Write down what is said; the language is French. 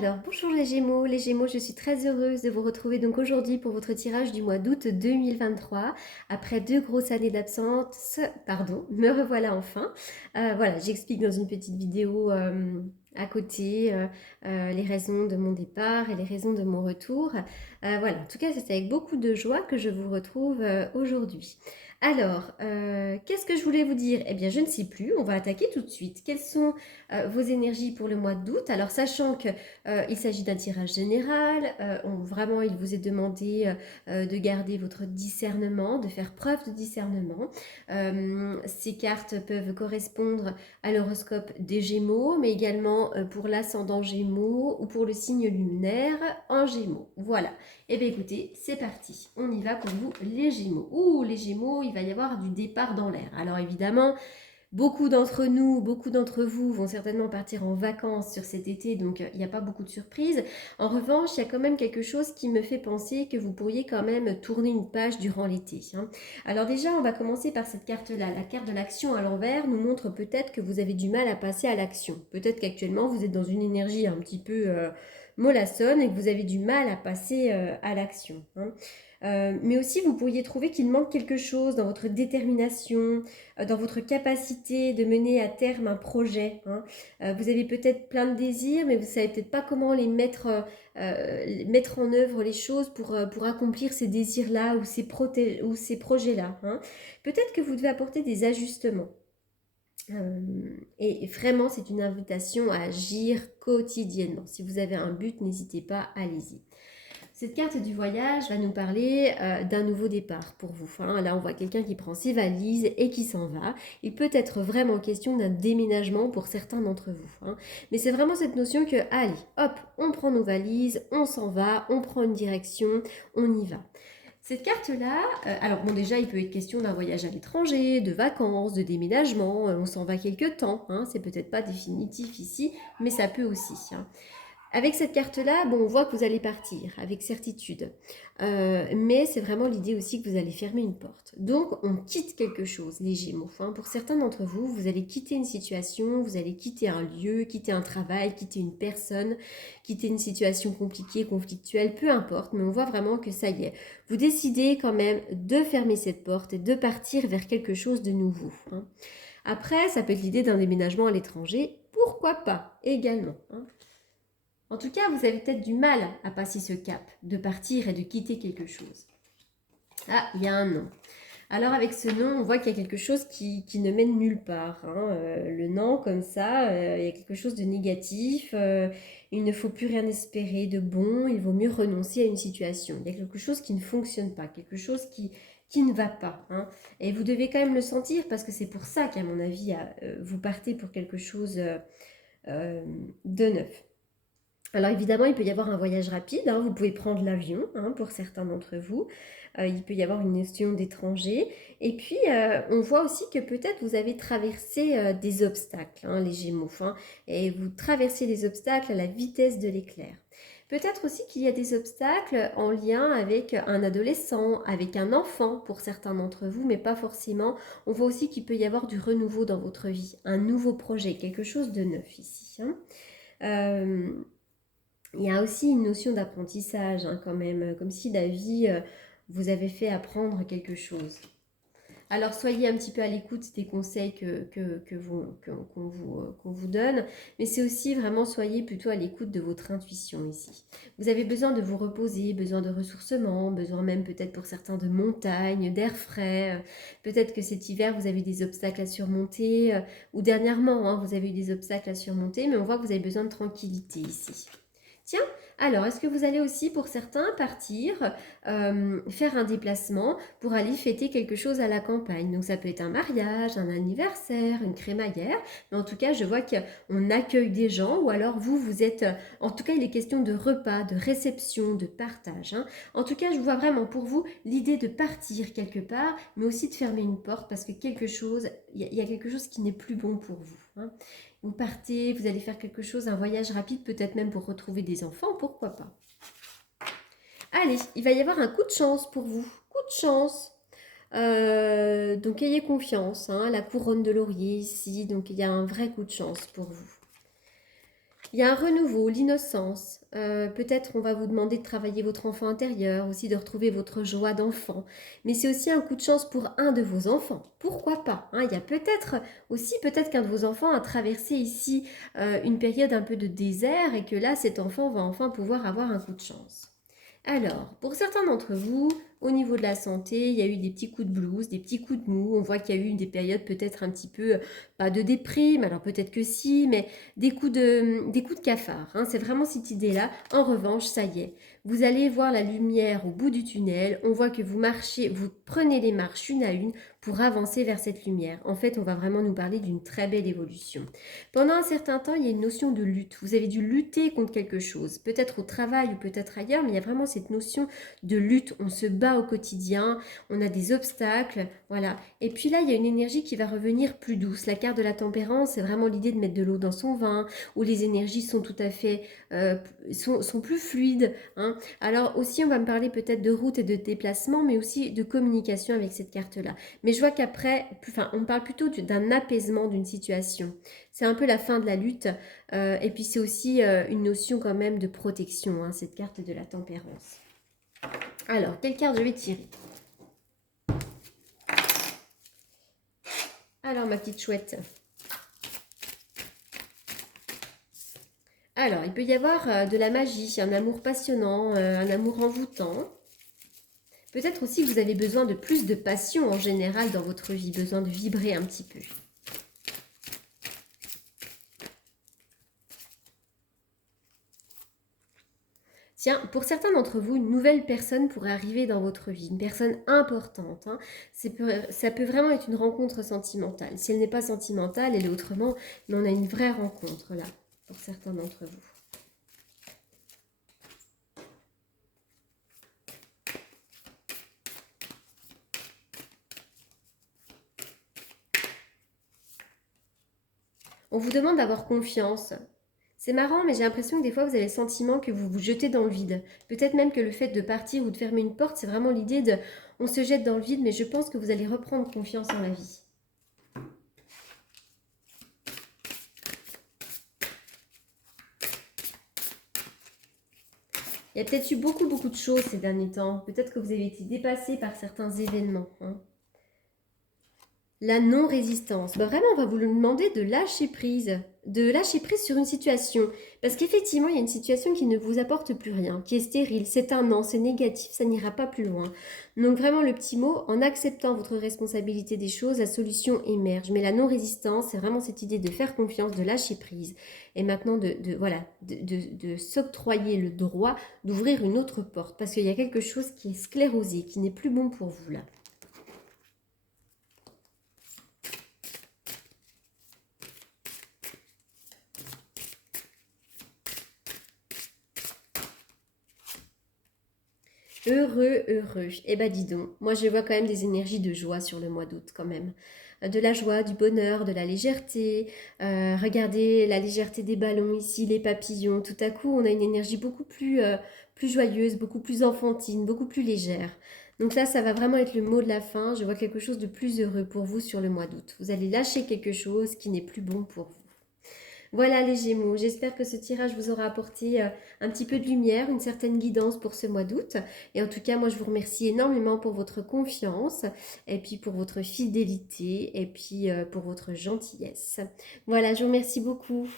Alors, bonjour les Gémeaux, je suis très heureuse de vous retrouver donc aujourd'hui pour votre tirage du mois d'août 2023. Après 2 grosses années d'absence, pardon, me revoilà enfin. Voilà, j'explique dans une petite vidéo à côté les raisons de mon départ et les raisons de mon retour. Voilà, en tout cas, c'est avec beaucoup de joie que je vous retrouve aujourd'hui. Alors, qu'est-ce que je voulais vous dire? Eh bien, je ne sais plus, on va attaquer tout de suite. Quelles sont vos énergies pour le mois d'août? Alors, sachant que il s'agit d'un tirage général. Vraiment, il vous est demandé de garder votre discernement, de faire preuve de discernement. Ces cartes peuvent correspondre à l'horoscope des Gémeaux, mais également pour l'ascendant Gémeaux ou pour le signe lunaire en Gémeaux. Voilà. Eh bien écoutez, c'est parti. On y va pour vous les Gémeaux. Ouh, les Gémeaux, il va y avoir du départ dans l'air. Alors évidemment, beaucoup d'entre nous, beaucoup d'entre vous vont certainement partir en vacances sur cet été, donc il n'y a pas beaucoup de surprises. En revanche, il y a quand même quelque chose qui me fait penser que vous pourriez quand même tourner une page durant l'été. Alors déjà, on va commencer par cette carte-là. La carte de l'action à l'envers nous montre peut-être que vous avez du mal à passer à l'action. Peut-être qu'actuellement, vous êtes dans une énergie un petit peu mollassonne et que vous avez du mal à passer à l'action. Mais aussi, vous pourriez trouver qu'il manque quelque chose dans votre détermination, dans votre capacité de mener à terme un projet. Vous avez peut-être plein de désirs, mais vous ne savez peut-être pas comment mettre en œuvre les choses pour accomplir ces désirs-là ou ces projets-là. Peut-être que vous devez apporter des ajustements. Et vraiment, c'est une invitation à agir quotidiennement. Si vous avez un but, n'hésitez pas, allez-y. Cette carte du voyage va nous parler d'un nouveau départ pour vous. Là, on voit quelqu'un qui prend ses valises et qui s'en va. Il peut être vraiment question d'un déménagement pour certains d'entre vous. Mais c'est vraiment cette notion que, allez, hop, on prend nos valises, on s'en va, on prend une direction, on y va. Cette carte-là, alors bon déjà il peut être question d'un voyage à l'étranger, de vacances, de déménagement, on s'en va quelque temps, c'est peut-être pas définitif ici, mais ça peut aussi. Avec cette carte-là, bon, on voit que vous allez partir avec certitude. Mais c'est vraiment l'idée aussi que vous allez fermer une porte. Donc, on quitte quelque chose, les Gémeaux. Pour certains d'entre vous, vous allez quitter une situation, vous allez quitter un lieu, quitter un travail, quitter une personne, quitter une situation compliquée, conflictuelle, peu importe. Mais on voit vraiment que ça y est. Vous décidez quand même de fermer cette porte et de partir vers quelque chose de nouveau. Après, ça peut être l'idée d'un déménagement à l'étranger. Pourquoi pas également. En tout cas, vous avez peut-être du mal à passer ce cap, de partir et de quitter quelque chose. Ah, il y a un non. Alors avec ce non, on voit qu'il y a quelque chose qui ne mène nulle part. Le non, comme ça, il y a quelque chose de négatif. Il ne faut plus rien espérer de bon. Il vaut mieux renoncer à une situation. Il y a quelque chose qui ne fonctionne pas, quelque chose qui ne va pas. Et vous devez quand même le sentir parce que c'est pour ça qu'à mon avis, vous partez pour quelque chose de neuf. Alors évidemment, il peut y avoir un voyage rapide, vous pouvez prendre l'avion pour certains d'entre vous, il peut y avoir une notion d'étranger, et puis on voit aussi que peut-être vous avez traversé des obstacles, les Gémeaux, et vous traversez les obstacles à la vitesse de l'éclair. Peut-être aussi qu'il y a des obstacles en lien avec un adolescent, avec un enfant pour certains d'entre vous, mais pas forcément. On voit aussi qu'il peut y avoir du renouveau dans votre vie, un nouveau projet, quelque chose de neuf ici. Euh, il y a aussi une notion d'apprentissage quand même, comme si la vie vous avait fait apprendre quelque chose. Alors soyez un petit peu à l'écoute des conseils qu'on vous donne, mais c'est aussi vraiment soyez plutôt à l'écoute de votre intuition ici. Vous avez besoin de vous reposer, besoin de ressourcement, besoin même peut-être pour certains de montagne, d'air frais. Peut-être que cet hiver vous avez des obstacles à surmonter, ou dernièrement vous avez eu des obstacles à surmonter, mais on voit que vous avez besoin de tranquillité ici. Tiens, alors, est-ce que vous allez aussi, pour certains, partir, faire un déplacement pour aller fêter quelque chose à la campagne? Donc, ça peut être un mariage, un anniversaire, une crémaillère. Mais en tout cas, je vois qu'on accueille des gens ou alors vous êtes... En tout cas, il est question de repas, de réception, de partage. En tout cas, je vois vraiment pour vous l'idée de partir quelque part, mais aussi de fermer une porte parce que il y a quelque chose qui n'est plus bon pour vous. Vous partez, vous allez faire quelque chose, un voyage rapide, peut-être même pour retrouver des enfants, pourquoi pas. Allez, il va y avoir un coup de chance pour vous. Coup de chance. Donc ayez confiance, la couronne de laurier ici, donc il y a un vrai coup de chance pour vous. Il y a un renouveau, l'innocence. Peut-être on va vous demander de travailler votre enfant intérieur, aussi de retrouver votre joie d'enfant. Mais c'est aussi un coup de chance pour un de vos enfants. Pourquoi pas, hein? Il y a peut-être aussi, peut-être qu'un de vos enfants a traversé ici une période un peu de désert et que là, cet enfant va enfin pouvoir avoir un coup de chance. Alors, pour certains d'entre vous, au niveau de la santé, il y a eu des petits coups de blues, des petits coups de mou. On voit qu'il y a eu des périodes peut-être un petit peu, pas de déprime, alors peut-être que si, mais des coups de cafard, hein. C'est vraiment cette idée-là. En revanche, ça y est, vous allez voir la lumière au bout du tunnel. On voit que vous marchez, vous prenez les marches une à une pour avancer vers cette lumière. En fait, on va vraiment nous parler d'une très belle évolution. Pendant un certain temps, il y a une notion de lutte. Vous avez dû lutter contre quelque chose, peut-être au travail ou peut-être ailleurs, mais il y a vraiment cette notion de lutte. On se bat au quotidien, on a des obstacles, voilà. Et puis là, il y a une énergie qui va revenir plus douce. La carte de la tempérance, c'est vraiment l'idée de mettre de l'eau dans son vin, où les énergies sont tout à fait, sont plus fluides, hein. Alors aussi, on va me parler peut-être de route et de déplacement, mais aussi de communication avec cette carte-là. Mais je vois qu'après, enfin, on parle plutôt d'un apaisement d'une situation. C'est un peu la fin de la lutte, et puis c'est aussi une notion quand même de protection, hein, cette carte de la tempérance. Alors, quelle carte je vais tirer? Alors, ma petite chouette. Alors, il peut y avoir de la magie, un amour passionnant, un amour envoûtant. Peut-être aussi que vous avez besoin de plus de passion en général dans votre vie, besoin de vibrer un petit peu. Tiens, pour certains d'entre vous, une nouvelle personne pourrait arriver dans votre vie, une personne importante, hein. Ça peut vraiment être une rencontre sentimentale. Si elle n'est pas sentimentale, elle est autrement, mais on a une vraie rencontre là, pour certains d'entre vous. On vous demande d'avoir confiance. C'est marrant, mais j'ai l'impression que des fois, vous avez le sentiment que vous vous jetez dans le vide. Peut-être même que le fait de partir ou de fermer une porte, c'est vraiment l'idée de on se jette dans le vide, mais je pense que vous allez reprendre confiance en la vie. Il y a peut-être eu beaucoup de choses ces derniers temps. Peut-être que vous avez été dépassé par certains événements, hein. La non-résistance. Bah vraiment, on va vous le demander de lâcher prise sur une situation. Parce qu'effectivement, il y a une situation qui ne vous apporte plus rien, qui est stérile, c'est un non, c'est négatif, ça n'ira pas plus loin. Donc vraiment, le petit mot, en acceptant votre responsabilité des choses, la solution émerge. Mais la non-résistance, c'est vraiment cette idée de faire confiance, de lâcher prise. Et maintenant, de s'octroyer le droit d'ouvrir une autre porte. Parce qu'il y a quelque chose qui est sclérosé, qui n'est plus bon pour vous là. Heureux, heureux. Eh ben dis donc, moi je vois quand même des énergies de joie sur le mois d'août quand même. De la joie, du bonheur, de la légèreté. Regardez la légèreté des ballons ici, les papillons. Tout à coup, on a une énergie beaucoup plus joyeuse, beaucoup plus enfantine, beaucoup plus légère. Donc ça va vraiment être le mot de la fin. Je vois quelque chose de plus heureux pour vous sur le mois d'août. Vous allez lâcher quelque chose qui n'est plus bon pour vous. Voilà les Gémeaux, j'espère que ce tirage vous aura apporté un petit peu de lumière, une certaine guidance pour ce mois d'août. Et en tout cas, moi je vous remercie énormément pour votre confiance, et puis pour votre fidélité, et puis pour votre gentillesse. Voilà, je vous remercie beaucoup.